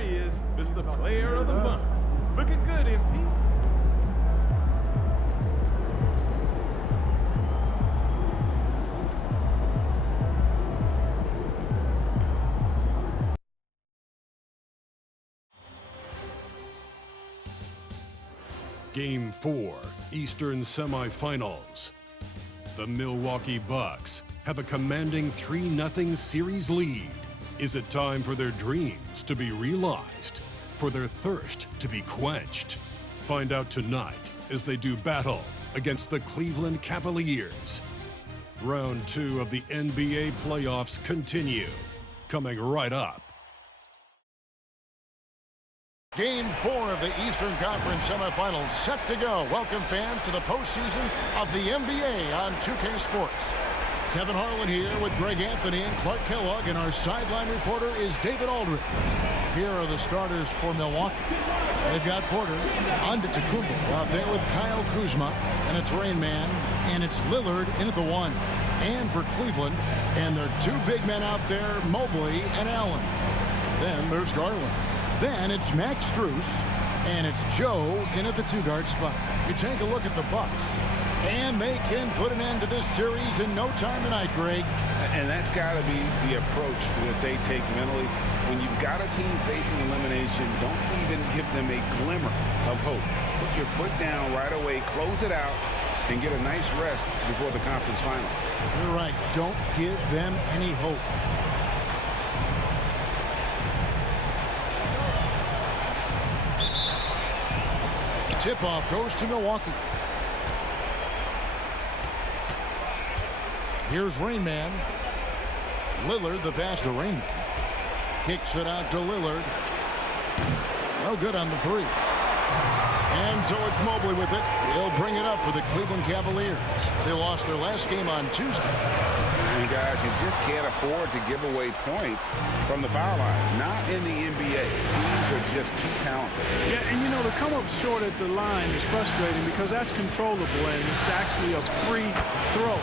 he is, Mr. Player of the Month. Looking good, MP. Game 4, Eastern Semifinals. The Milwaukee Bucks have a commanding 3-0 series lead. Is it time for their dreams to be realized? For their thirst to be quenched? Find out tonight as they do battle against the Cleveland Cavaliers. Round 2 of the NBA playoffs continue. Coming right up. Game 4 of the Eastern Conference semifinals set to go. Welcome fans to the postseason of the NBA on 2K Sports. Kevin Harlan here with Greg Anthony and Clark Kellogg, and our sideline reporter is David Aldridge. Here are the starters for Milwaukee. They've got Porter, Antetokounmpo out there with Kyle Kuzma, and it's Rainman, and it's Lillard in at the 1. And for Cleveland, and their 2 big men out there, Mobley and Allen. Then there's Garland. Then it's Max Strus, and it's Joe in at the 2-guard spot. You take a look at the Bucks, and they can put an end to this series in no time tonight, Greg. And that's got to be the approach that they take mentally. When you've got a team facing elimination, don't even give them a glimmer of hope. Put your foot down right away, close it out, and get a nice rest before the conference final. You're right. Don't give them any hope. Tip-off goes to Milwaukee. Here's Rainman. Lillard, the pass to Rainman. Kicks it out to Lillard. No good on the 3. And so it's Mobley with it. He'll bring it up for the Cleveland Cavaliers. They lost their last game on Tuesday. And guys, you just can't afford to give away points from the foul line. Not in the NBA. Teams are just too talented. Yeah, and you know, to come up short at the line is frustrating because that's controllable and it's actually a free throw.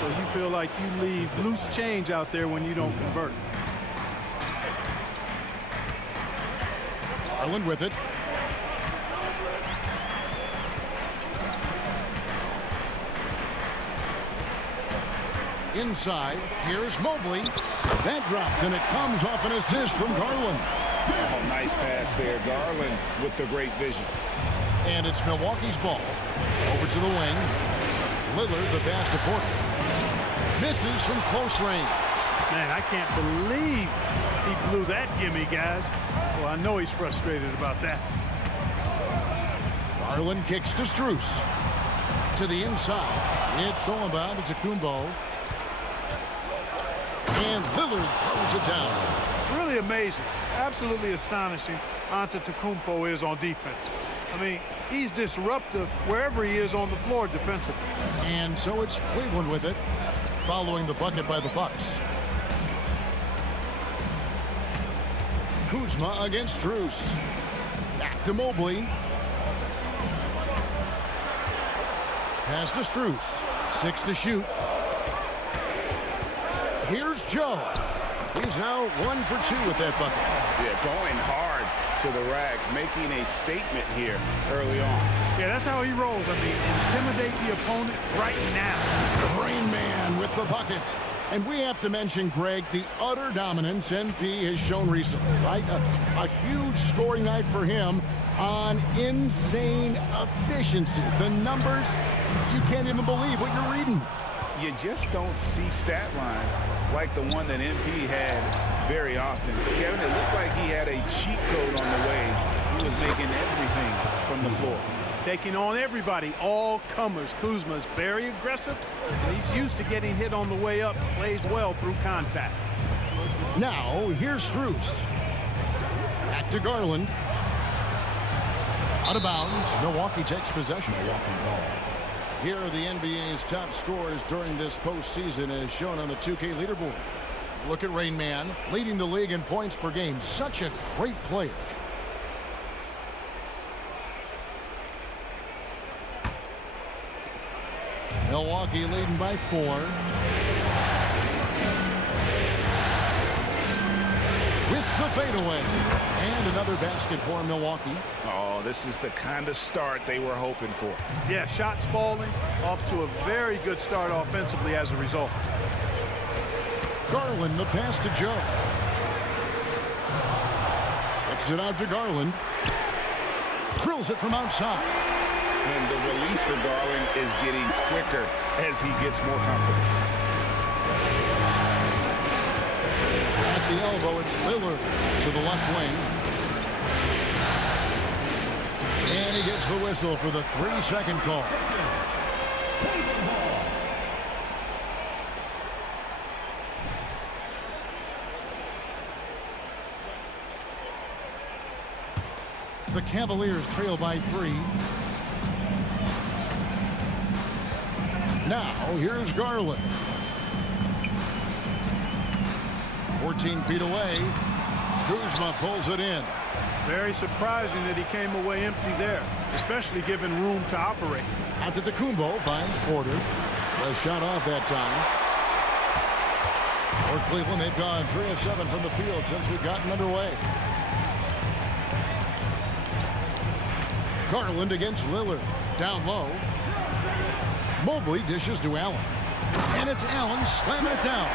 So you feel like you leave loose change out there when you don't convert. Garland with it. Inside, here's Mobley. That drops, and it comes off an assist from Garland. Oh, nice pass there. Garland with the great vision. And it's Milwaukee's ball. Over to the wing. Lillard, the pass to Porter. Misses from close range. Man, I can't believe he blew that gimme, guys. Well, I know he's frustrated about that. Garland kicks to Strus. To the inside. It's all about Antetokounmpo. And Lillard throws it down. Really amazing. Absolutely astonishing Antetokounmpo is on defense. I mean, he's disruptive wherever he is on the floor defensively. And so it's Cleveland with it, following the bucket by the Bucks. Kuzma against Strus. Back to Mobley. Pass to Strus. 6 to shoot. Here's Joe. He's now 1 for 2 with that bucket. Yeah, going hard to the rack, making a statement here early on. Yeah, that's how he rolls. I mean, intimidate the opponent right now. Rainman with the bucket. And we have to mention, Greg, the utter dominance MP has shown recently, right? A huge scoring night for him on insane efficiency. The numbers, you can't even believe what you're reading. You just don't see stat lines like the one that MP had very often. Kevin, it looked like he had a cheat code on the way. He was making everything from the floor. Taking on everybody, all comers. Kuzma's very aggressive, and he's used to getting hit on the way up. Plays well through contact. Now, here's Strus. Back to Garland. Out of bounds. Milwaukee takes possession. Here are the NBA's top scorers during this postseason as shown on the 2K leaderboard. Look at Rainman, leading the league in points per game. Such a great player. Milwaukee leading by 4. with the fadeaway. And another basket for Milwaukee. Oh, this is the kind of start they were hoping for. Yeah, shots falling, off to a very good start offensively as a result. Garland, the pass to Joe. Kicks it out to Garland. Drills it from outside. And the release for Garland is getting quicker as he gets more comfortable. At the elbow, it's Lillard to the left wing. And he gets the whistle for the 3-second call. The Cavaliers trail by 3. Now, here's Garland. 14 feet away. Kuzma pulls it in. Very surprising that he came away empty there, especially given room to operate. Antetokounmpo finds Porter. The shot off that time. For Cleveland, they've gone 3 of 7 from the field since we've gotten underway. Garland against Lillard. Down low. Mobley dishes to Allen. And it's Allen slamming it down.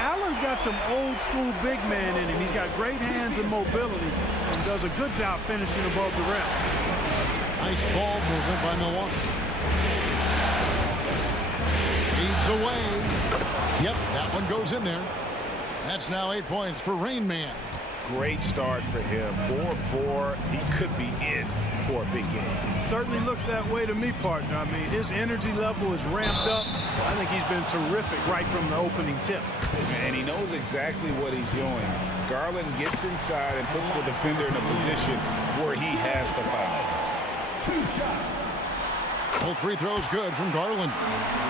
Allen's got some old school big man in him. He's got great hands and mobility and does a good job finishing above the rim. Nice ball movement by Milwaukee. Feeds away. Yep, that one goes in there. That's now 8 points for Rainman. Great start for him. 4-4. He could be in for a big game. Certainly looks that way to me, partner. I mean, his energy level is ramped up. I think he's been terrific right from the opening tip. And he knows exactly what he's doing. Garland gets inside and puts the defender in a position where he has to foul. 2 shots. Both free throws good from Garland.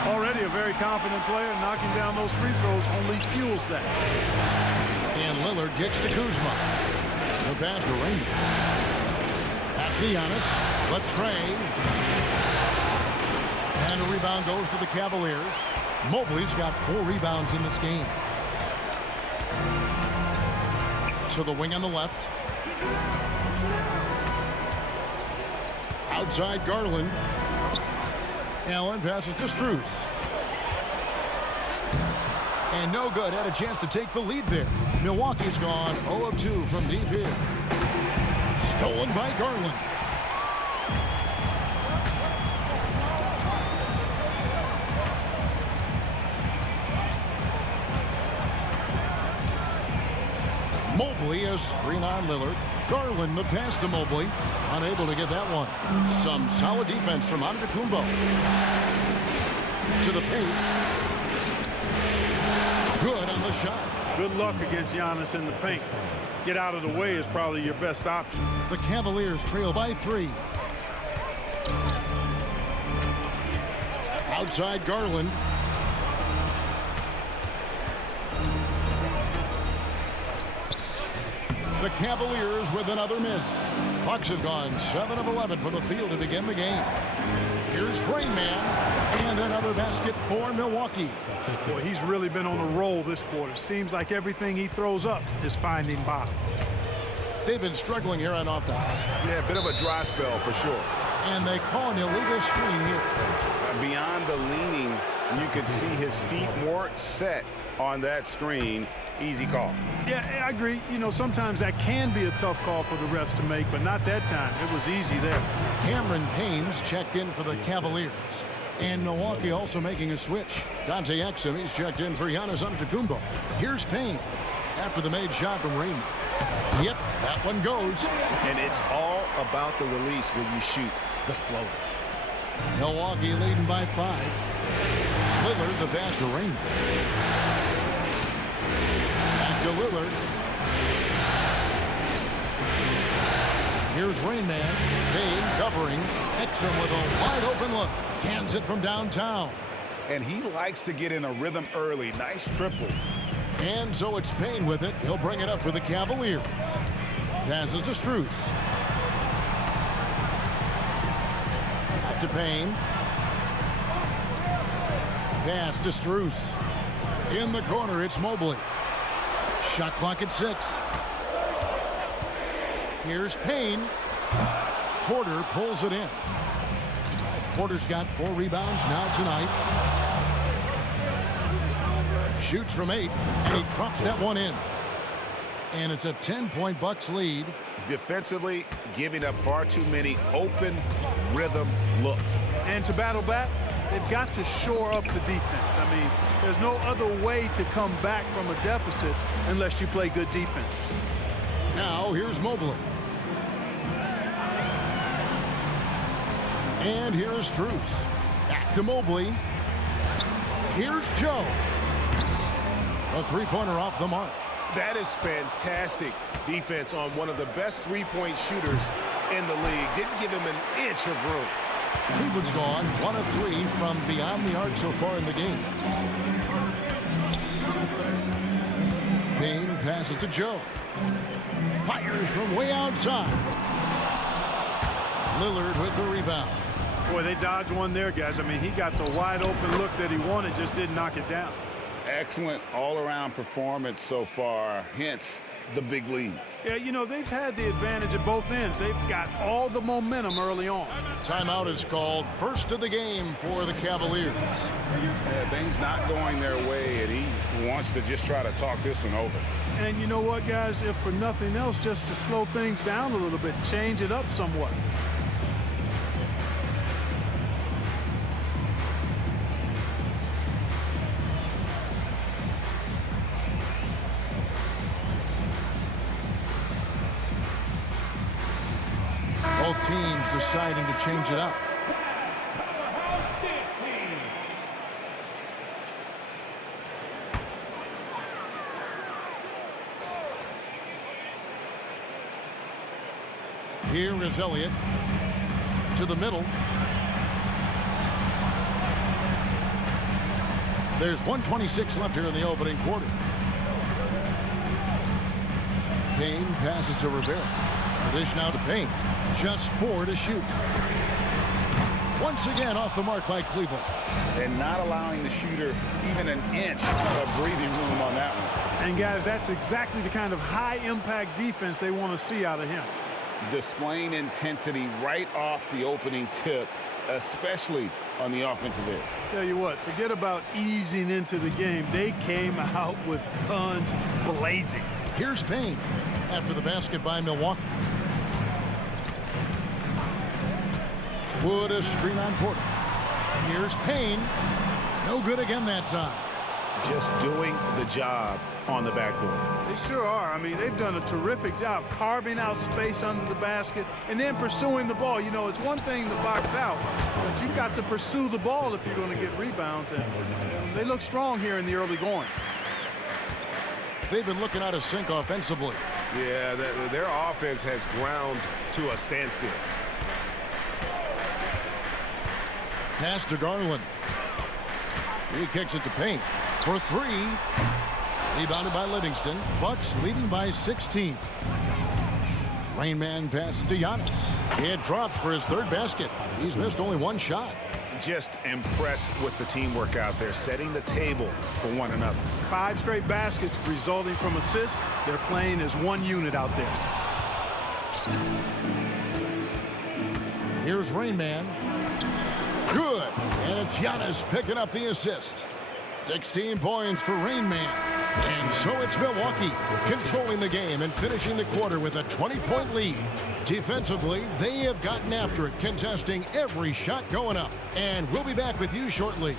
Already a very confident player. Knocking down those free throws only fuels that. And Lillard gets to Kuzma. The pass to Rainman. At Giannis. Latrey. And a rebound goes to the Cavaliers. Mobley's got 4 rebounds in this game. To the wing on the left. Outside Garland. Allen passes to Strus. And no good. Had a chance to take the lead there. Milwaukee's gone 0 of 2 from deep here. Stolen by Garland. Mobley a screen on Lillard. Garland the pass to Mobley. Unable to get that one. Some solid defense from Antetokounmpo. To the paint. Good on the shot. Good luck against Giannis in the paint. Get out of the way is probably your best option. The Cavaliers trail by 3. Outside Garland. The Cavaliers with another miss. Bucks have gone 7 of 11 from the field to begin the game. Here's Rainman and another basket for Milwaukee. Boy, he's really been on a roll this quarter. Seems like everything he throws up is finding bottom. They've been struggling here on offense. Yeah, a bit of a dry spell for sure. And they call an illegal screen here. Beyond the leaning, you could see his feet more set on that screen. Easy call. Yeah, I agree. You know, sometimes that can be a tough call for the refs to make, but not that time. It was easy there. Cameron Payne's checked in for the Cavaliers. And Milwaukee also making a switch. Dante Exum, he's checked in for Giannis Antetokounmpo. Here's Payne after the made shot from Rainman. Yep, that one goes. And it's all about the release when you shoot the floater. Milwaukee leading by 5. Lillard the pass to Rainman. Back to Lillard. Here's Rainman. Payne covering. Exum with a wide open look. Cans it from downtown. And he likes to get in a rhythm early. Nice triple. And so it's Payne with it. He'll bring it up for the Cavaliers. Passes to Strus. Back to Payne. Pass to Strus. In the corner, it's Mobley. Shot clock at 6. Here's Payne. Porter pulls it in. Porter's got 4 rebounds now tonight. Shoots from 8, and he drops that one in. And it's a 10-point Bucks lead. Defensively, giving up far too many open rhythm looks. And to battle back, they've got to shore up the defense. I mean, there's no other way to come back from a deficit unless you play good defense. Now here's Mobley. And here's Strus. Back to Mobley. Here's Joe. A three-pointer off the mark. That is fantastic defense on one of the best three-point shooters in the league. Didn't give him an inch of room. Cleveland's gone 1 of 3 from beyond the arc so far in the game. Payne passes to Joe. Fires from way outside. Lillard with the rebound. Boy, they dodged one there, guys. I mean, he got the wide open look that he wanted, just didn't knock it down. Excellent all-around performance so far, hence the big lead. Yeah, you know, they've had the advantage at both ends. They've got all the momentum early on. Timeout is called. First of the game for the Cavaliers. Yeah, things not going their way, and he wants to just try to talk this one over. And you know what, guys? If for nothing else, just to slow things down a little bit, change it up somewhat. Both teams deciding to change it up. Here is Elliott to the middle. There's 1:26 left here in the opening quarter. Payne passes to Rivera. The dish now to Payne. Just 4 to shoot. Once again off the mark by Cleveland. And not allowing the shooter even an inch of breathing room on that one. And guys, that's exactly the kind of high-impact defense they want to see out of him. Displaying intensity right off the opening tip, especially on the offensive end. Tell you what, forget about easing into the game. They came out with guns blazing. Here's Payne after the basket by Milwaukee. Wood a screen on Porter. Here's Payne. No good again that time. Just doing the job on the backboard. They sure are. I mean, they've done a terrific job carving out space under the basket and then pursuing the ball. You know, it's one thing to box out, but you've got to pursue the ball if you're going to get rebounds. And they look strong here in the early going. They've been looking out of sync offensively. Yeah, their offense has ground to a standstill. Pass to Garland. He kicks it to Payne for 3. Rebounded by Livingston. Bucks leading by 16. Rainman passes to Giannis. It drops for his 3rd basket. He's missed only 1 shot. Just impressed with the teamwork out there, setting the table for one another. 5 straight baskets resulting from assists. They're playing as one unit out there. Here's Rainman. Good. And it's Giannis picking up the assist. 16 points for Rainman. And so it's Milwaukee controlling the game and finishing the quarter with a 20-point lead. Defensively, they have gotten after it, contesting every shot going up. And we'll be back with you shortly.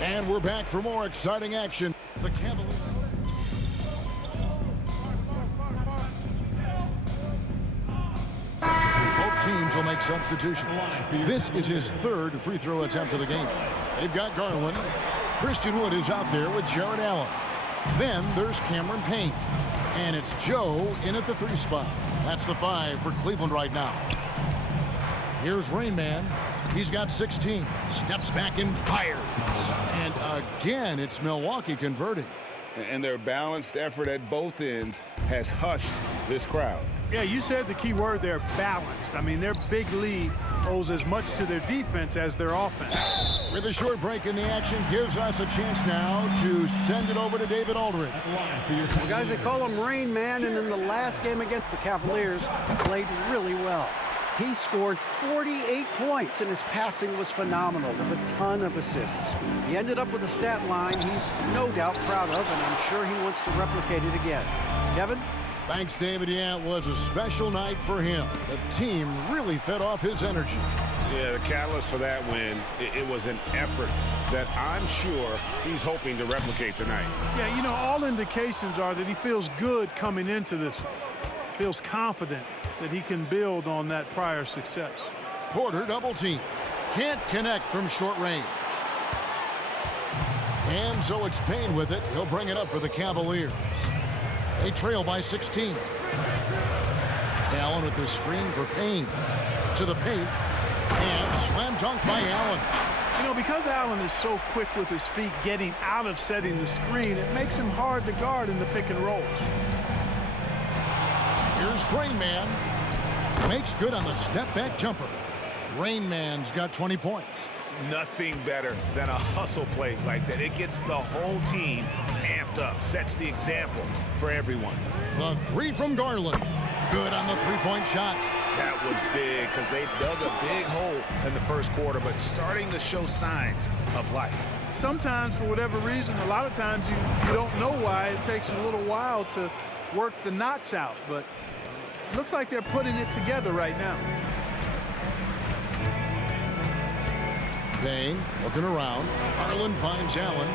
And we're back for more exciting action. The Cavaliers. Both teams teams will make substitutions. This is his third free throw attempt of the game. They've got Garland. Christian Wood is out there with Jared Allen. Then there's Cameron Payne. And it's Joe in at the 3 spot. That's the 5 for Cleveland right now. Here's Rainman. He's got 16. Steps back and fires. And again, it's Milwaukee converting. And their balanced effort at both ends has hushed this crowd. Yeah, you said the key word there, balanced. I mean, their big lead owes as much to their defense as their offense. With a short break in the action, gives us a chance now to send it over to David Aldridge. Well, guys, they call him Rainman, and in the last game against the Cavaliers, played really well. He scored 48 points, and his passing was phenomenal with a ton of assists. He ended up with a stat line he's no doubt proud of, and I'm sure he wants to replicate it again. Kevin? Thanks, David. Yeah, it was a special night for him. The team really fed off his energy. Yeah, the catalyst for that win, it was an effort that I'm sure he's hoping to replicate tonight. Yeah, you know, all indications are that he feels good coming into this one. Feels confident that he can build on that prior success. Porter double team. Can't connect from short range. And so it's Payne with it. He'll bring it up for the Cavaliers. They trail by 16. Allen with the screen for Payne. To the paint. And slam dunk by Allen. You know, because Allen is so quick with his feet getting out of setting the screen, it makes him hard to guard in the pick and rolls. Here's Rainman. Makes good on the step-back jumper. Rainman's got 20 points. Nothing better than a hustle play like that. It gets the whole team amped up, sets the example for everyone. The 3 from Garland. Good on the three-point shot. That was big because they dug a big hole in the first quarter, but starting to show signs of life. Sometimes, for whatever reason, a lot of times you don't know why. It takes a little while to work the knots out, but it looks like they're putting it together right now. Payne looking around. Garland finds Allen.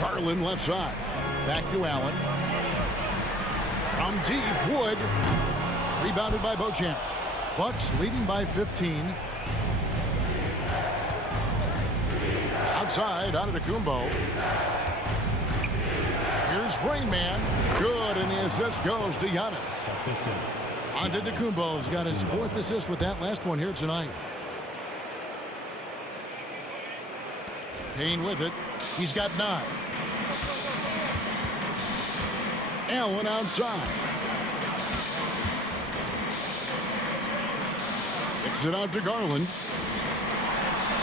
Garland left side. Back to Allen. From deep, Wood. Rebounded by Beauchamp. Bucks leading by 15. Outside, Antetokounmpo. Here's Rainman. Good, and the assist goes to Giannis. Antetokounmpo's got his 4th assist with that last one here tonight. Payne with it. He's got 9. Allen outside. Kicks it out to Garland.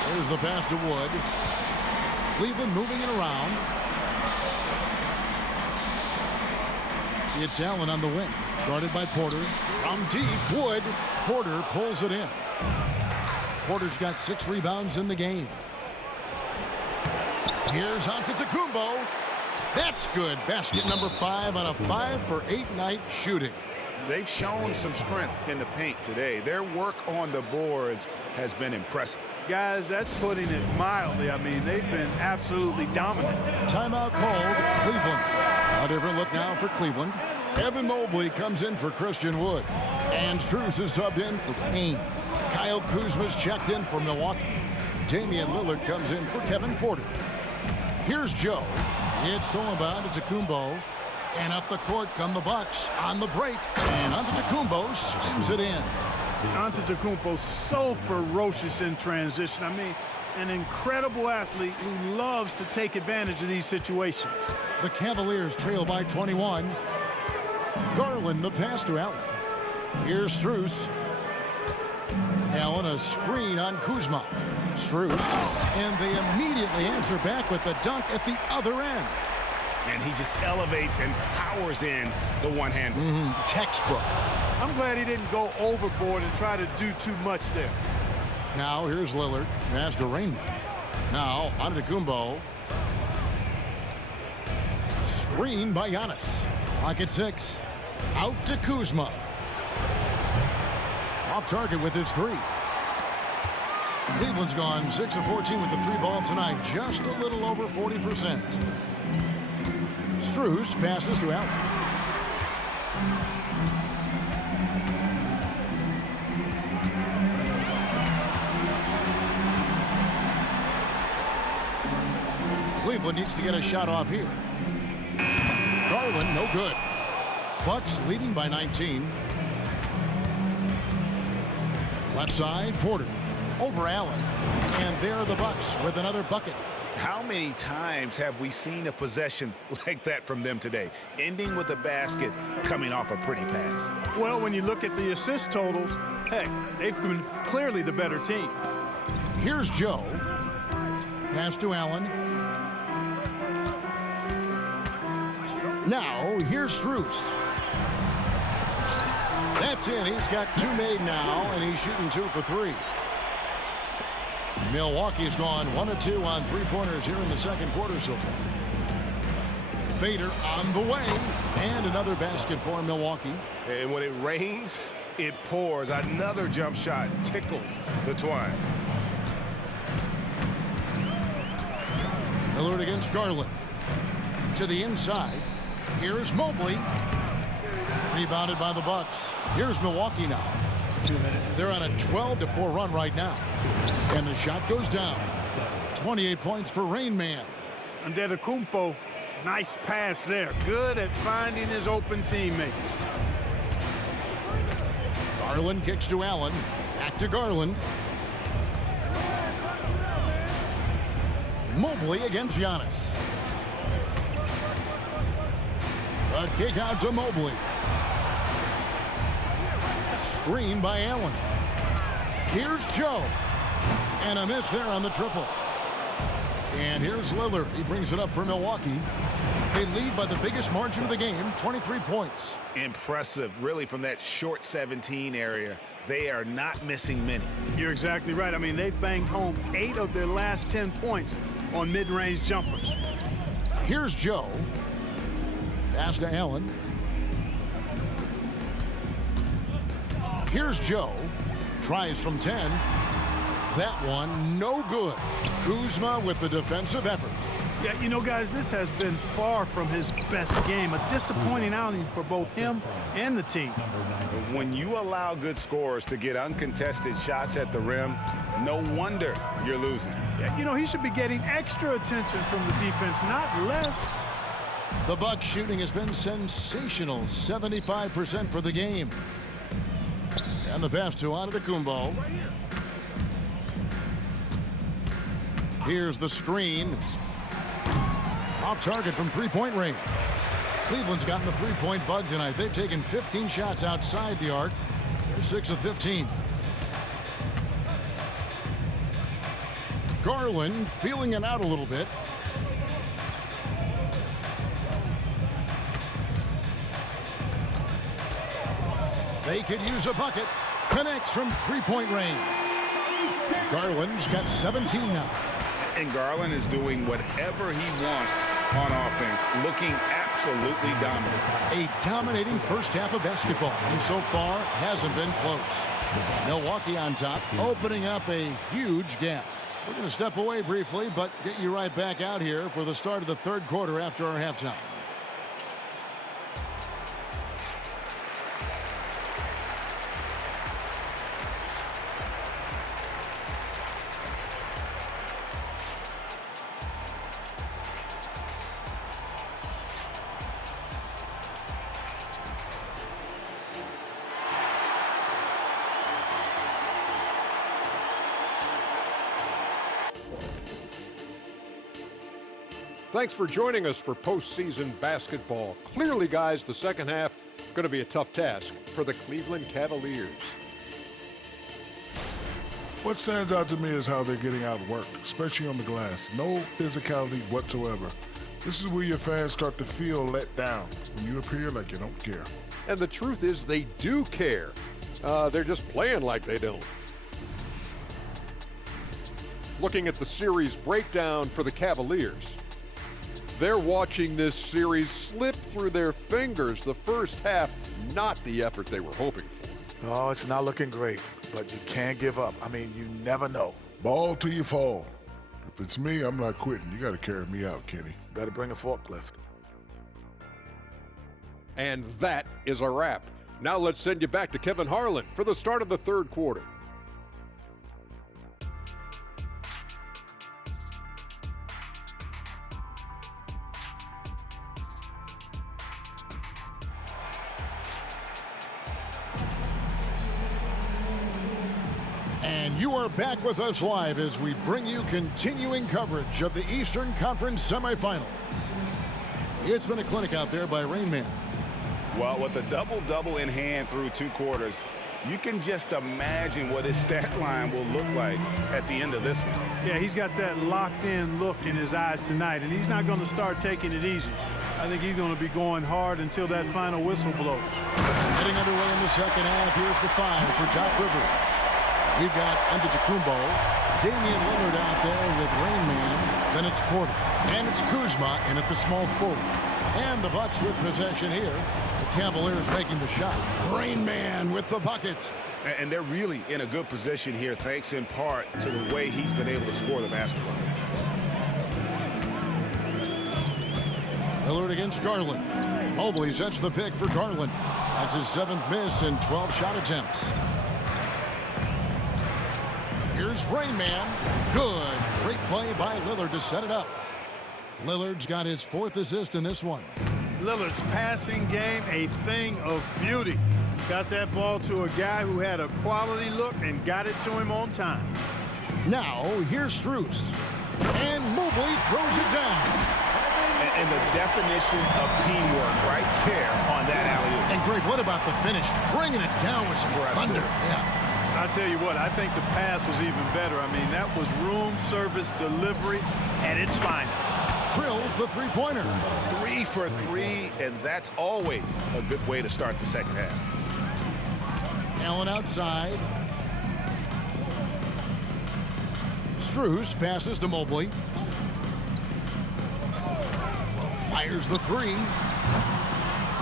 There's the pass to Wood. Cleveland moving it around. It's Allen on the wing. Guarded by Porter. From deep, Wood. Porter pulls it in. Porter's got 6 rebounds in the game. Here's Antetokounmpo. That's good. Basket number 5 on a 5-for-8 night shooting. They've shown some strength in the paint today. Their work on the boards has been impressive. Guys, that's putting it mildly. I mean, they've been absolutely dominant. Timeout called, Cleveland. A different look now for Cleveland. Evan Mobley comes in for Christian Wood. And Strus is subbed in for Payne. Kyle Kuzma's checked in for Milwaukee. Damian Lillard comes in for Kevin Porter. Here's Joe. It's all about Antetokounmpo. And up the court come the Bucks on the break. And Antetokounmpo slams it in. Antetokounmpo so ferocious in transition. I mean, an incredible athlete who loves to take advantage of these situations. The Cavaliers trail by 21. Garland the pass to Allen. Here's Strus. Allen a screen on Kuzma. Strus. And they immediately answer back with the dunk at the other end. And he just elevates and powers in the one-hander. Textbook. I'm glad he didn't go overboard and try to do too much there. Now here's Lillard. Pass to Rainman. Now Antetokounmpo. Screen by Giannis. Clock at 6. Out to Kuzma. Off target with his 3. Cleveland's gone 6 of 14 with the 3-ball tonight. Just a little over 40%. Strus passes to Allen. Cleveland needs to get a shot off here. Garland, no good. Bucks leading by 19. Left side, Porter. Over Allen. And there are the Bucks with another bucket. How many times have we seen a possession like that from them today, ending with a basket coming off a pretty pass? Well, when you look at the assist totals, heck, they've been clearly the better team. Here's Joe. Pass to Allen. Now, here's Strus. That's in. He's got two made now, and he's shooting 2 for 3. Milwaukee's gone 1 of 2 on three-pointers here in the second quarter so far. Fader on the way, and another basket for Milwaukee. And when it rains, it pours. Another jump shot tickles the twine. Lillard against Garland. To the inside. Here's Mobley. Rebounded by the Bucks. Here's Milwaukee now. 2 minutes. They're on a 12-4 run right now. And the shot goes down. 28 points for Rainman. Antetokounmpo, nice pass there. Good at finding his open teammates. Garland kicks to Allen. Back to Garland. Mobley against Giannis. A kick out to Mobley. Screen by Allen. Here's Joe. And a miss there on the triple. And here's Lillard. He brings it up for Milwaukee. They lead by the biggest margin of the game, 23 points. Impressive, really, from that short 17 area. They are not missing many. You're exactly right. I mean, they've banged home 8 of their last 10 points on mid-range jumpers. Here's Joe. Pass to Allen. Here's Joe. Tries from 10. That one, no good. Kuzma with the defensive effort. Yeah, you know, guys, this has been far from his best game. A disappointing outing for both him and the team. When you allow good scorers to get uncontested shots at the rim, no wonder you're losing. Yeah, you know, he should be getting extra attention from the defense, not less. The Bucks shooting has been sensational, 75% for the game. And the pass to Antetokounmpo. Here's the screen. Off target from three-point range. Cleveland's gotten the three-point bug tonight. They've taken 15 shots outside the arc. They're 6 of 15. Garland feeling it out a little bit. They could use a bucket. Connects from three-point range. Garland's got 17 now. And Garland is doing whatever he wants on offense, looking absolutely dominant. A dominating first half of basketball, and so far hasn't been close. Milwaukee on top, opening up a huge gap. We're going to step away briefly, but get you right back out here for the start of the third quarter after our halftime. Thanks for joining us for postseason basketball. Clearly, guys, the second half going to be a tough task for the Cleveland Cavaliers. What stands out to me is how they're getting outworked, especially on the glass. No physicality whatsoever. This is where your fans start to feel let down when you appear like you don't care. And the truth is they do care. They're just playing like they don't. Looking at the series breakdown for the Cavaliers. They're watching this series slip through their fingers. The first half, not the effort they were hoping for. Oh, it's not looking great, but you can't give up. I mean, you never know. Ball till you fall. If it's me, I'm not quitting. You got to carry me out, Kenny. Better bring a forklift. And that is a wrap. Now let's send you back to Kevin Harlan for the start of the third quarter. And you are back with us live as we bring you continuing coverage of the Eastern Conference semifinals. It's been a clinic out there by Rainman. Well, with a double-double in hand through 2 quarters, you can just imagine what his stat line will look like at the end of this one. Yeah, he's got that locked-in look in his eyes tonight, and he's not going to start taking it easy. I think he's going to be going hard until that final whistle blows. Getting underway in the second half, here's the 5 for Doc Rivers. We've got Antetokounmpo, Damian Lillard out there with Rainman, then it's Porter, and it's Kuzma in at the small forward. And the Bucks with possession here. The Cavaliers making the shot. Rainman with the bucket. And they're really in a good position here, thanks in part to the way he's been able to score the basketball. Lillard against Garland. Mobley sets the pick for Garland. That's his 7th miss in 12 shot attempts. Here's Rainman. Good. Great play by Lillard to set it up. Lillard's got his 4th assist in this one. Lillard's passing game, a thing of beauty. Got that ball to a guy who had a quality look and got it to him on time. Now, here's Strus. And Mobley throws it down. And the definition of teamwork right there on that alley-oop. And Greg, what about the finish? Bringing it down with some thunder. Yeah. I'll tell you what, I think the pass was even better. I mean, that was room service delivery at its finest. Drills the three-pointer. 3 for 3, and that's always a good way to start the second half. Allen outside. Strus passes to Mobley. Fires the 3.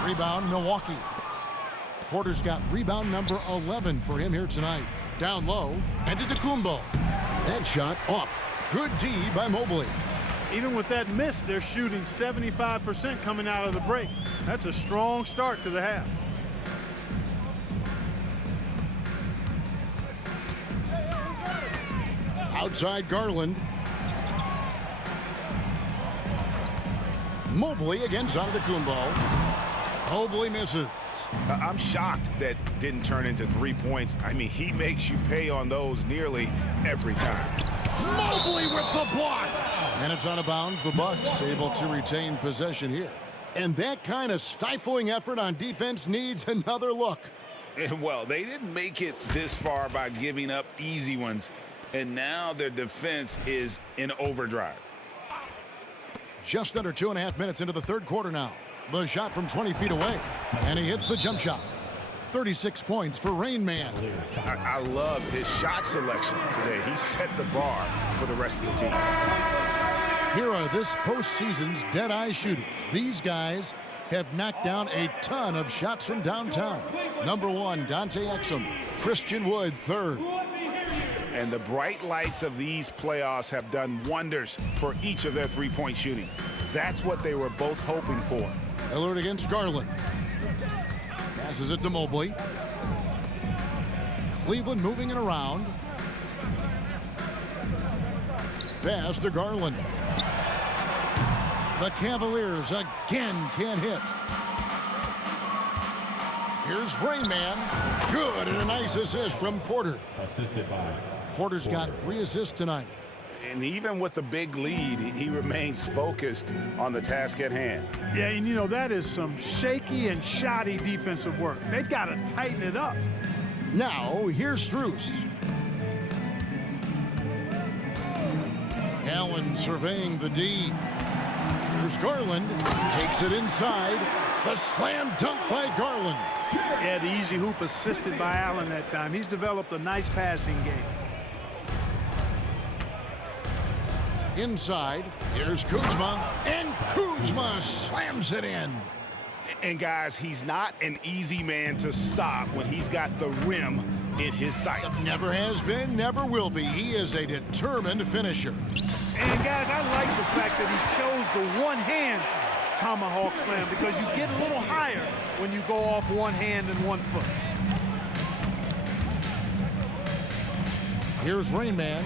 Rebound, Milwaukee. Porter's got rebound number 11 for him here tonight. Down low, Antetokounmpo. That shot off. Good D by Mobley. Even with that miss, they're shooting 75% coming out of the break. That's a strong start to the half. Outside Garland. Mobley against Antetokounmpo. Mobley misses. I'm shocked that didn't turn into 3 points. I mean, he makes you pay on those nearly every time. Mobley with the block. And it's out of bounds. The Bucks able to retain possession here. And that kind of stifling effort on defense needs another look. And well, they didn't make it this far by giving up easy ones. And now their defense is in overdrive. Just under 2.5 minutes into the third quarter now. The shot from 20 feet away. And he hits the jump shot. 36 points for Rainman. I love his shot selection today. He set the bar for the rest of the team. Here are this postseason's dead-eye shooters. These guys have knocked down a ton of shots from downtown. Number 1, Dante Exum. Christian Wood, 3rd. And the bright lights of these playoffs have done wonders for each of their three-point shooting. That's what they were both hoping for. Lillard against Garland. Passes it to Mobley. Cleveland moving it around. Pass to Garland. The Cavaliers again can't hit. Here's Rainman. Good, and a nice assist from Porter. Assisted by Porter's got 3 assists tonight. And even with the big lead, he remains focused on the task at hand. Yeah, and you know, that is some shaky and shoddy defensive work. They've got to tighten it up. Now, here's Strus. Allen surveying the D. Here's Garland. Takes it inside. The slam dunk by Garland. Yeah, the easy hoop assisted by Allen that time. He's developed a nice passing game. Inside, here's Kuzma, and Kuzma slams it in. And guys, he's not an easy man to stop when he's got the rim in his sights. Never has been, never will be. He is a determined finisher. And guys, I like the fact that he chose the one hand tomahawk slam because you get a little higher when you go off one hand and one foot. Here's Rainman.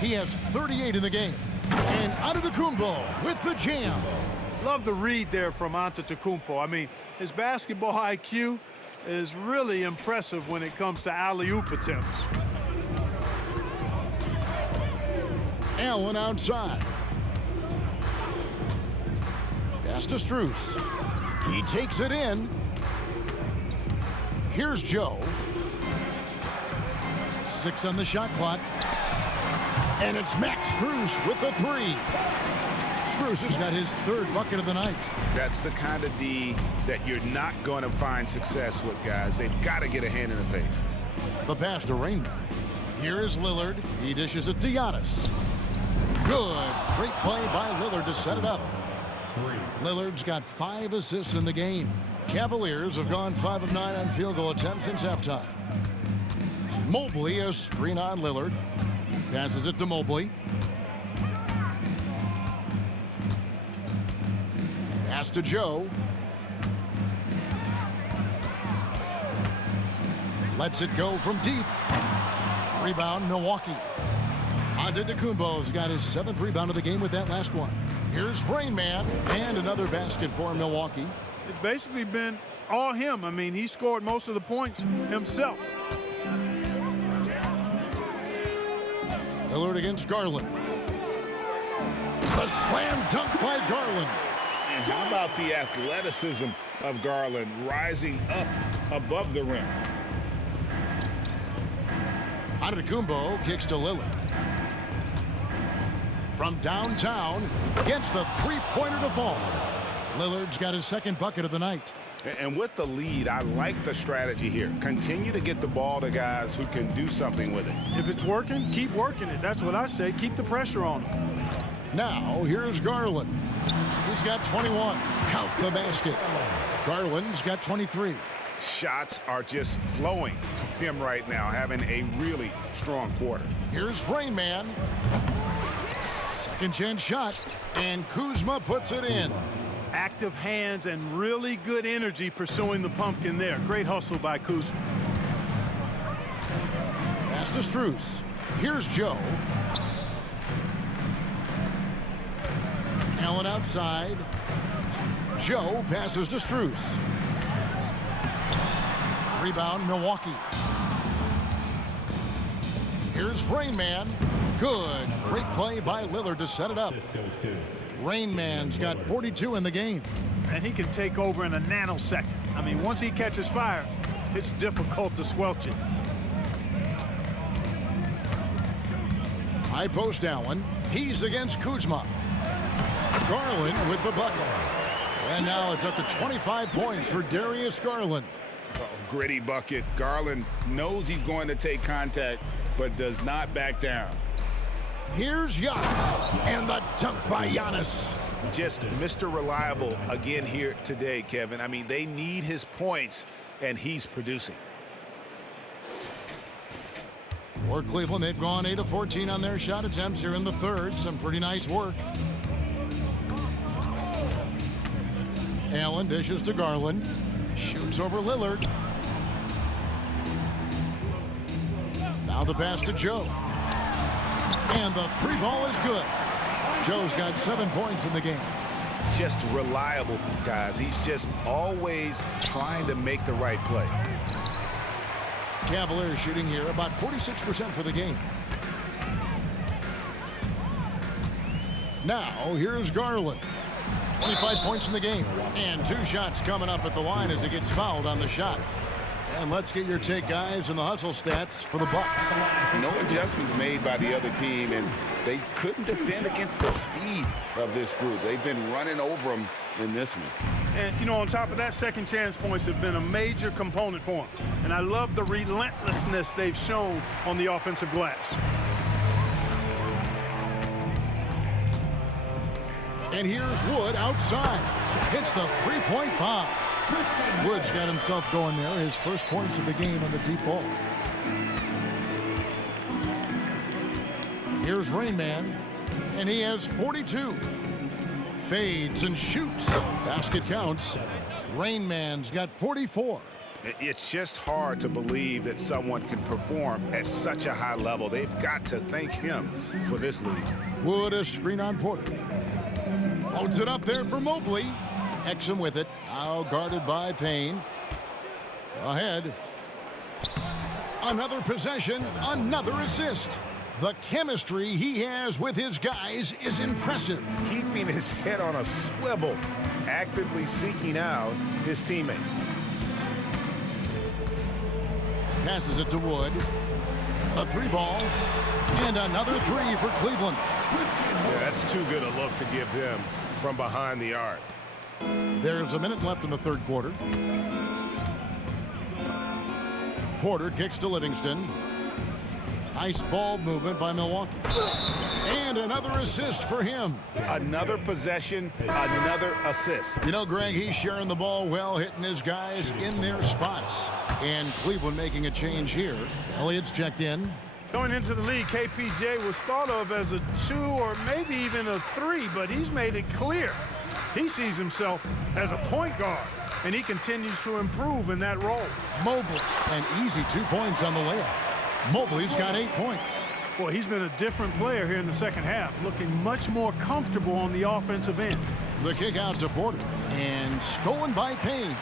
He has 38 in the game. And Antetokounmpo with the jam. Love the read there from Antetokounmpo. I mean, his basketball IQ is really impressive when it comes to alley-oop attempts. Allen outside. Pass to Strus. He takes it in. Here's Joe. 6 on the shot clock. And it's Max Strus with the 3. Strus has got his 3rd bucket of the night. That's the kind of D that you're not going to find success with, guys. They've got to get a hand in the face. The pass to Rainman. Here is Lillard. He dishes it to Giannis. Good. Great play by Lillard to set it up. Lillard's got 5 assists in the game. Cavaliers have gone 5 of 9 on field goal attempts since halftime. Mobley, a screen on Lillard. Passes it to Mobley. Pass to Joe. Lets it go from deep. Rebound, Milwaukee. Antetokounmpo's got his 7th rebound of the game with that last one. Here's Rainman, and another basket for Milwaukee. It's basically been all him. I mean, he scored most of the points himself. Lillard against Garland. The slam dunk by Garland. And how about the athleticism of Garland rising up above the rim? Antetokounmpo kicks to Lillard. From downtown, gets the 3-pointer to fall. Lillard's got his 2nd bucket of the night. And with the lead, I like the strategy here. Continue to get the ball to guys who can do something with it. If it's working, keep working it. That's what I say. Keep the pressure on him. Now, here's Garland. He's got 21. Count the basket. Garland's got 23. Shots are just flowing for him right now, having a really strong quarter. Here's Rainman. 2nd chance shot, and Kuzma puts it in. Active hands and really good energy pursuing the pumpkin there. Great hustle by Kuzma. Pass to Strus. Here's Joe. Allen outside. Joe passes to Strus. Rebound, Milwaukee. Here's Rainman. Good. Great play by Lillard to set it up. Rainman's got 42 in the game. And he can take over in a nanosecond. I mean, once he catches fire, it's difficult to squelch it. High post Allen. He's against Kuzma. Garland with the bucket. And now it's up to 25 points for Darius Garland. Gritty bucket. Garland knows he's going to take contact, but does not back down. Here's Giannis, and the dunk by Giannis. Just Mr. Reliable again here today, Kevin. I mean, they need his points, and he's producing. For Cleveland, they've gone 8 of 14 on their shot attempts here in the 3rd. Some pretty nice work. Allen dishes to Garland. Shoots over Lillard. Now the pass to Joe. And the 3-ball is good. Joe's got 7 points in the game. Just reliable, guys. He's just always trying to make the right play. Cavaliers shooting here about 46% for the game. Now, here's Garland. 25 points in the game. And 2 shots coming up at the line as he gets fouled on the shot. And let's get your take, guys, in the hustle stats for the Bucks. No adjustments made by the other team, and they couldn't defend against the speed of this group. They've been running over them in this one. And, you know, on top of that, 2nd chance points have been a major component for them. And I love the relentlessness they've shown on the offensive glass. And here's Wood outside. Hits the 3-point bomb. Wood's got himself going there. His first points of the game on the deep ball. Here's Rainman, and he has 42. Fades and shoots. Basket counts. Rainman's got 44. It's just hard to believe that someone can perform at such a high level. They've got to thank him for this lead. Wood a screen on Porter. Loads it up there for Mobley. Exum with it. Now guarded by Payne. Ahead. Another possession, another assist. The chemistry he has with his guys is impressive. Keeping his head on a swivel, actively seeking out his teammates. Passes it to Wood. A three ball. And another three for Cleveland. Yeah, that's too good a look to give them from behind the arc. There's a minute left in the third quarter. Porter kicks to Livingston. Nice ball movement by Milwaukee. And another assist for him. Another possession, another assist. You know, Greg, he's sharing the ball well, hitting his guys in their spots. And Cleveland making a change here. Elliott's checked in. Going into the league, KPJ was thought of as a 2 or maybe even a 3, but he's made it clear he sees himself as a point guard, and he continues to improve in that role. Mobley, an easy 2 points on the layup. Mobley's got 8 points. Well, he's been a different player here in the second half, looking much more comfortable on the offensive end. The kick out to Porter, and stolen by Payne.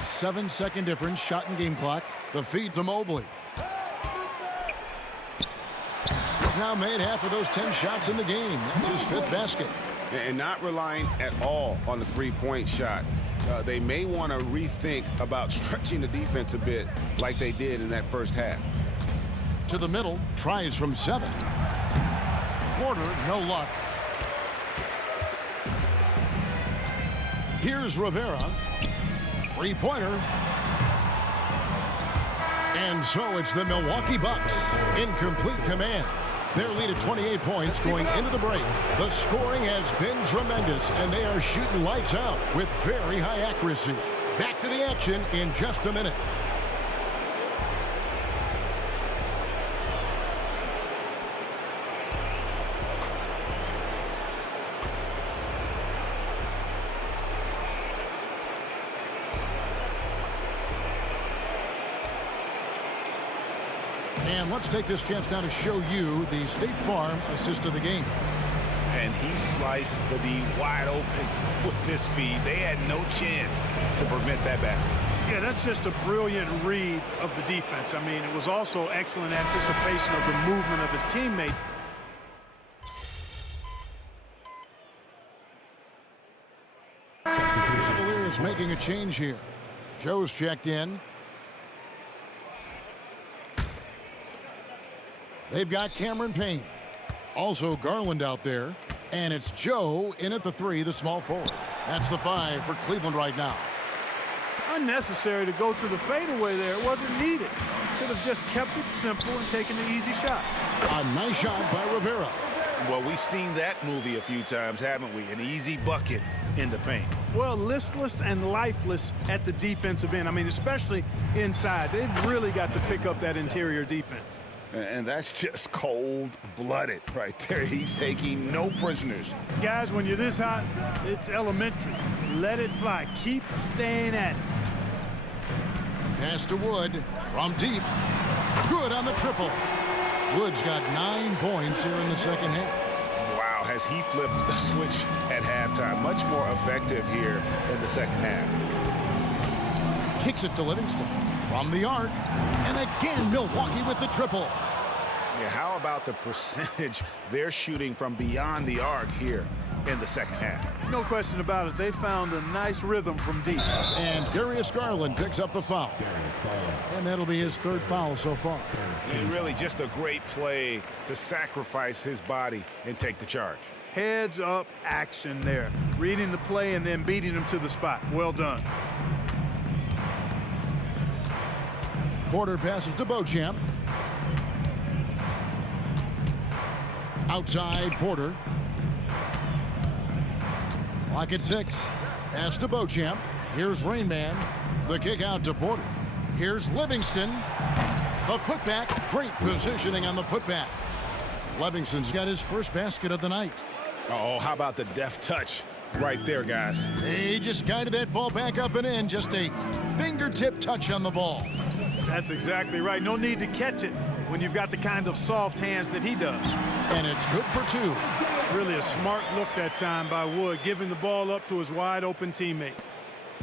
7-second difference, shot and game clock. The feed to Mobley. He's now made half of those 10 shots in the game. That's his 5th basket. And not relying at all on the three-point shot. They may want to rethink about stretching the defense a bit like they did in that first half. To the middle, tries from 7. Porter, no luck. Here's Rivera. Three-pointer. And so it's the Milwaukee Bucks in complete command. Their lead at 28 points going into the break. The scoring has been tremendous, and they are shooting lights out with very high accuracy. Back to the action in just a minute. And let's take this chance now to show you the State Farm assist of the game. And he sliced the D wide open with this feed. They had no chance to prevent that basket. Yeah, that's just a brilliant read of the defense. I mean, it was also excellent anticipation of the movement of his teammate. Cavaliers making a change here. Joe's checked in. They've got Cameron Payne. Also Garland out there. And it's Joe in at the 3, the small forward. That's the 5 for Cleveland right now. Unnecessary to go to the fadeaway there. It wasn't needed. Could have just kept it simple and taken the easy shot. A nice shot by Rivera. Well, we've seen that movie a few times, haven't we? An easy bucket in the paint. Well, listless and lifeless at the defensive end. I mean, especially inside. They've really got to pick up that interior defense. And that's just cold-blooded right there. He's taking no prisoners. Guys, when you're this hot, it's elementary. Let it fly. Keep staying at it. Pass to Wood from deep. Good on the triple. Wood's got 9 points here in the second half. Wow, has he flipped the switch at halftime. Much more effective here in the second half. Kicks it to Livingston from the arc. And again, Milwaukee with the triple. Yeah, how about the percentage they're shooting from beyond the arc here in the second half? No question about it. They found a nice rhythm from deep. And Darius Garland picks up the foul. And that'll be his 3rd foul so far. And really just a great play to sacrifice his body and take the charge. Heads up action there. Reading the play and then beating him to the spot. Well done. Porter passes to Beauchamp. Outside Porter. Clock at 6. Pass to Beauchamp. Here's Rainman. The kick out to Porter. Here's Livingston. The putback. Great positioning on the putback. Livingston's got his first basket of the night. Oh, how about the deft touch right there, guys? He just guided that ball back up and in. Just a fingertip touch on the ball. That's exactly right. No need to catch it when you've got the kind of soft hands that he does. And it's good for 2. Really a smart look that time by Wood, giving the ball up to his wide-open teammate.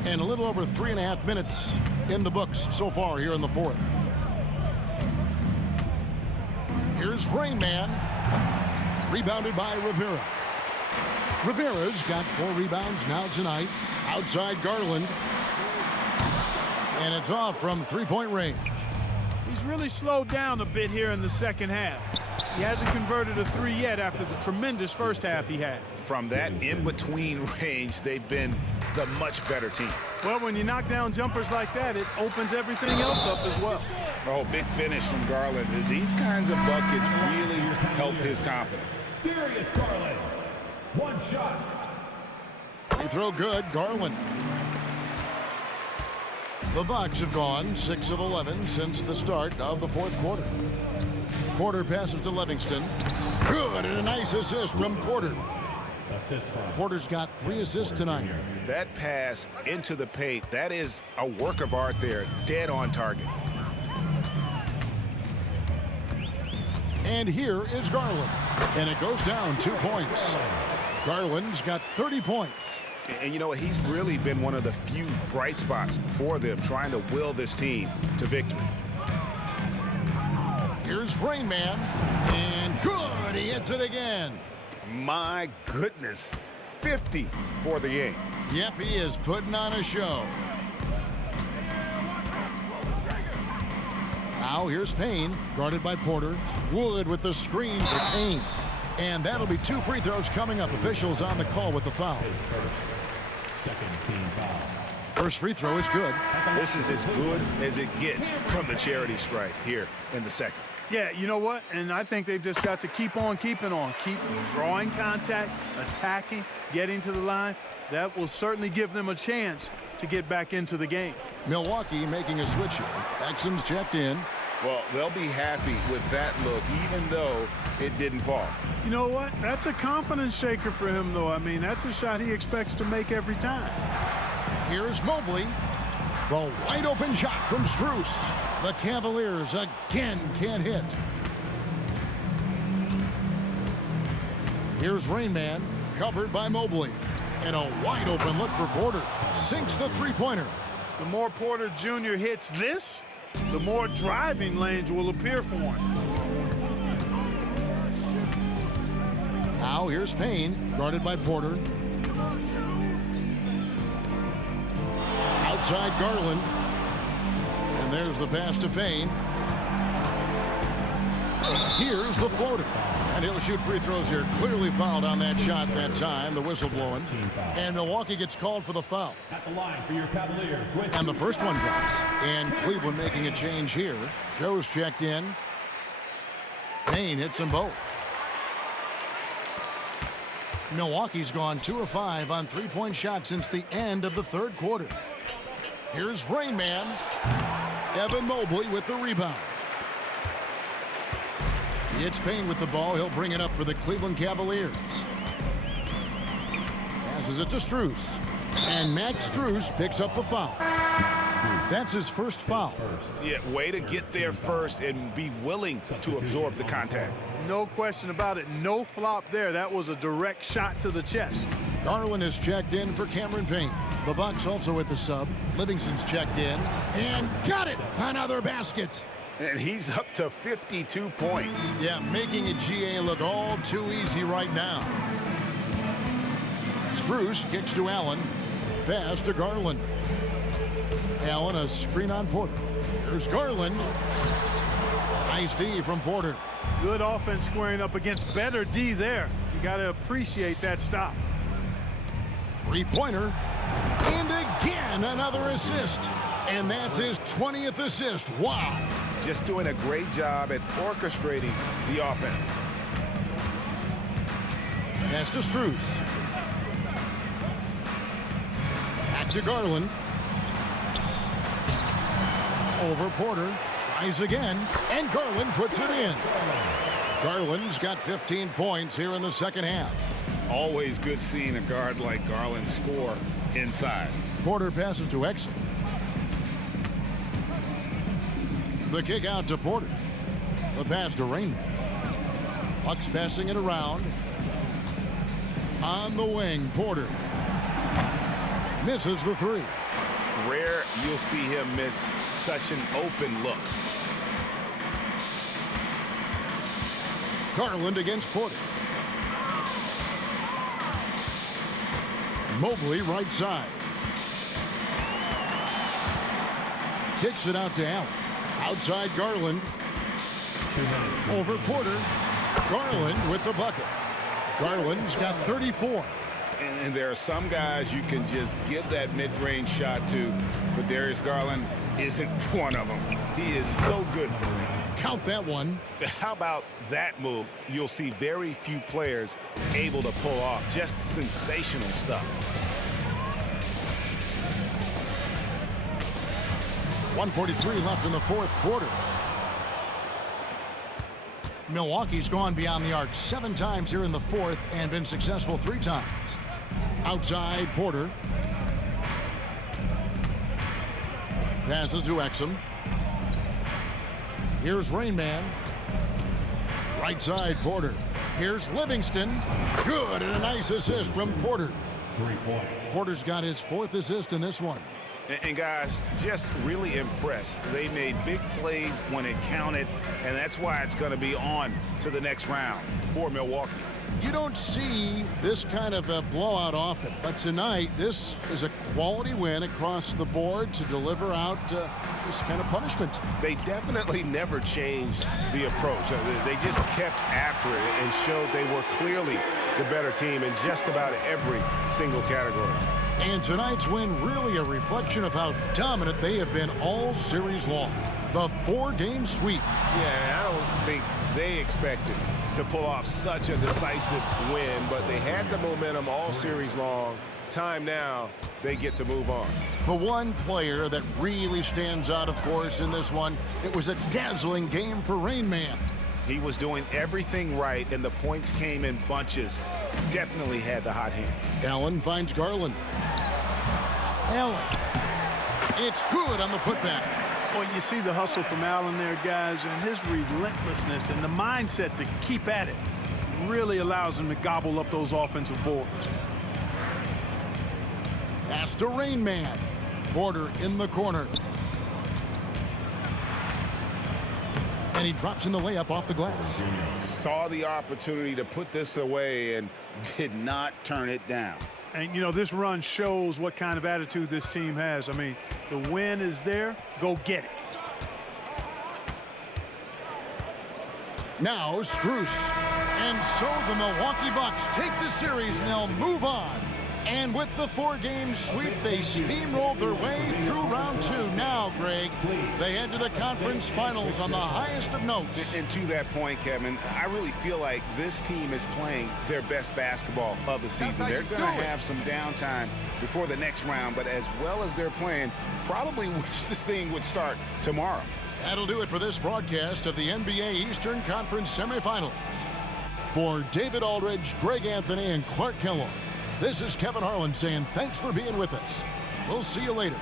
And a little over 3.5 minutes in the books so far here in the 4th. Here's Rainman. Rebounded by Rivera. Rivera's got 4 rebounds now tonight. Outside Garland. And it's off from 3-point range. He's really slowed down a bit here in the second half. He hasn't converted a 3 yet after the tremendous first half he had. From that in-between range, they've been the much better team. Well, when you knock down jumpers like that, it opens everything else up as well. Oh, big finish from Garland. These kinds of buckets really help his confidence. Darius Garland, 1 shot. They throw good, Garland. The Bucks have gone 6 of 11 since the start of the 4th quarter. Porter passes to Livingston. Good, and a nice assist from Porter. Porter's got 3 assists tonight. That pass into the paint, that is a work of art there, dead on target. And here is Garland. And it goes down 2 points. Garland's got 30 points. And you know what? He's really been one of the few bright spots for them, trying to will this team to victory. Here's Rainman. And good, he hits it again. My goodness, 50 for the game. Yep, he is putting on a show. Now here's Payne, guarded by Porter. Wood with the screen for Payne. And that'll be 2 free throws coming up. Officials on the call with the foul. First free throw is good. This is as good as it gets from the charity stripe here in the second. Yeah, you know what? And I think they've just got to keep on keeping on. Keep drawing contact, attacking, getting to the line. That will certainly give them a chance to get back into the game. Milwaukee making a switch here. Exum's checked in. Well, they'll be happy with that look, even though it didn't fall. You know what? That's a confidence shaker for him, though. I mean, that's a shot he expects to make every time. Here's Mobley. The wide open shot from Strus. The Cavaliers again can't hit. Here's Rainman, covered by Mobley. And a wide open look for Porter. Sinks the 3-pointer. The more Porter Jr. hits this, the more driving lanes will appear for him. Now here's Payne, guarded by Porter. Outside Garland. And there's the pass to Payne. Here's the floater. And he'll shoot free throws here. Clearly fouled on that shot that time. The whistle blowing. And Milwaukee gets called for the foul. At the line for your Cavaliers. And the first one drops. And Cleveland making a change here. Joe's checked in. Payne hits them both. Milwaukee's gone 2 of 5 on 3-point shots since the end of the 3rd quarter. Here's Rainman. Evan Mobley with the rebound. It's Payne with the ball. He'll bring it up for the Cleveland Cavaliers. Passes it to Strus. And Max Strus picks up the foul. That's his first foul. Yeah, way to get there first and be willing to absorb the contact. No question about it. No flop there. That was a direct shot to the chest. Garland is checked in for Cameron Payne. The Bucks also with the sub. Livingston's checked in. And got it! Another basket. And he's up to 52 points. Yeah, making a GA look all too easy right now. Strus kicks to Allen. Pass to Garland. Allen, a screen on Porter. Here's Garland. Nice D from Porter. Good offense squaring up against better D there. You got to appreciate that stop. 3-pointer. And again, another assist. And that's his 20th assist. Wow. Just doing a great job at orchestrating the offense. Pass to Strus. Back to Garland. Over Porter. Tries again. And Garland puts it in. Garland's got 15 points here in the second half. Always good seeing a guard like Garland score inside. Porter passes to Exum. The kick out to Porter. The pass to Rainman. Bucks passing it around. On the wing, Porter. Misses the three. Rare you'll see him miss such an open look. Garland against Porter. Mobley right side. Kicks it out to Allen. Outside Garland. Over Porter. Garland with the bucket. Garland's got 34. And there are some guys you can just give that mid-range shot to, but Darius Garland isn't one of them. He is so good for them. Count that one. How about that move? You'll see very few players able to pull off. Just sensational stuff. 1:43 left in the fourth quarter. Milwaukee's gone beyond the arc 7 times here in the fourth and been successful 3 times. Outside Porter. Passes to Exum. Here's Rainman. Right side Porter. Here's Livingston. Good, and a nice assist from Porter. 3 points. Porter's got his 4th assist in this one. And guys, just really impressed. They made big plays when it counted, and that's why it's going to be on to the next round for Milwaukee. You don't see this kind of a blowout often, but tonight this is a quality win across the board to deliver out this kind of punishment. They definitely never changed the approach. They just kept after it and showed they were clearly the better team in just about every single category. And tonight's win really a reflection of how dominant they have been all series long. The 4-game sweep. Yeah, I don't think they expected to pull off such a decisive win, but they had the momentum all series long. Time now, they get to move on. The one player that really stands out, of course, in this one, it was a dazzling game for Rainman. He was doing everything right, and the points came in bunches. Definitely had the hot hand. Allen finds Garland. Allen. It's good on the putback. Well, you see the hustle from Allen there, guys, and his relentlessness and the mindset to keep at it really allows him to gobble up those offensive boards. Pass to Rainman. Porter in the corner. And he drops in the layup off the glass. Saw the opportunity to put this away and did not turn it down. And, you know, this run shows what kind of attitude this team has. I mean, the win is there. Go get it. Now Strus. And so the Milwaukee Bucks take the series and they'll move on. And with the 4-game sweep, they steamrolled their way through round 2. Now, Greg, they head to the conference finals on the highest of notes. And to that point, Kevin, I really feel like this team is playing their best basketball of the season. They're going to have some downtime before the next round, but as well as they're playing, probably wish this thing would start tomorrow. That'll do it for this broadcast of the NBA Eastern Conference semifinals. For David Aldridge, Greg Anthony, and Clark Kellogg, this is Kevin Harlan saying thanks for being with us. We'll see you later.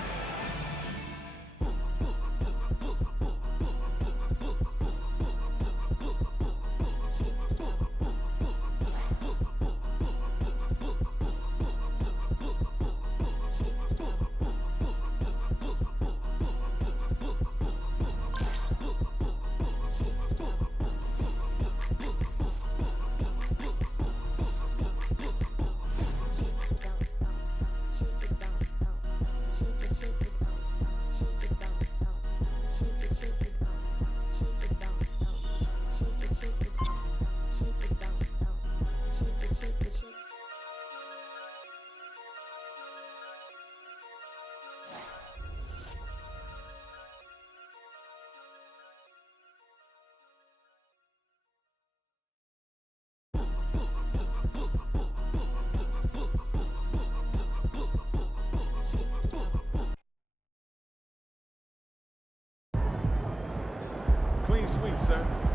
Clean sweep, sir.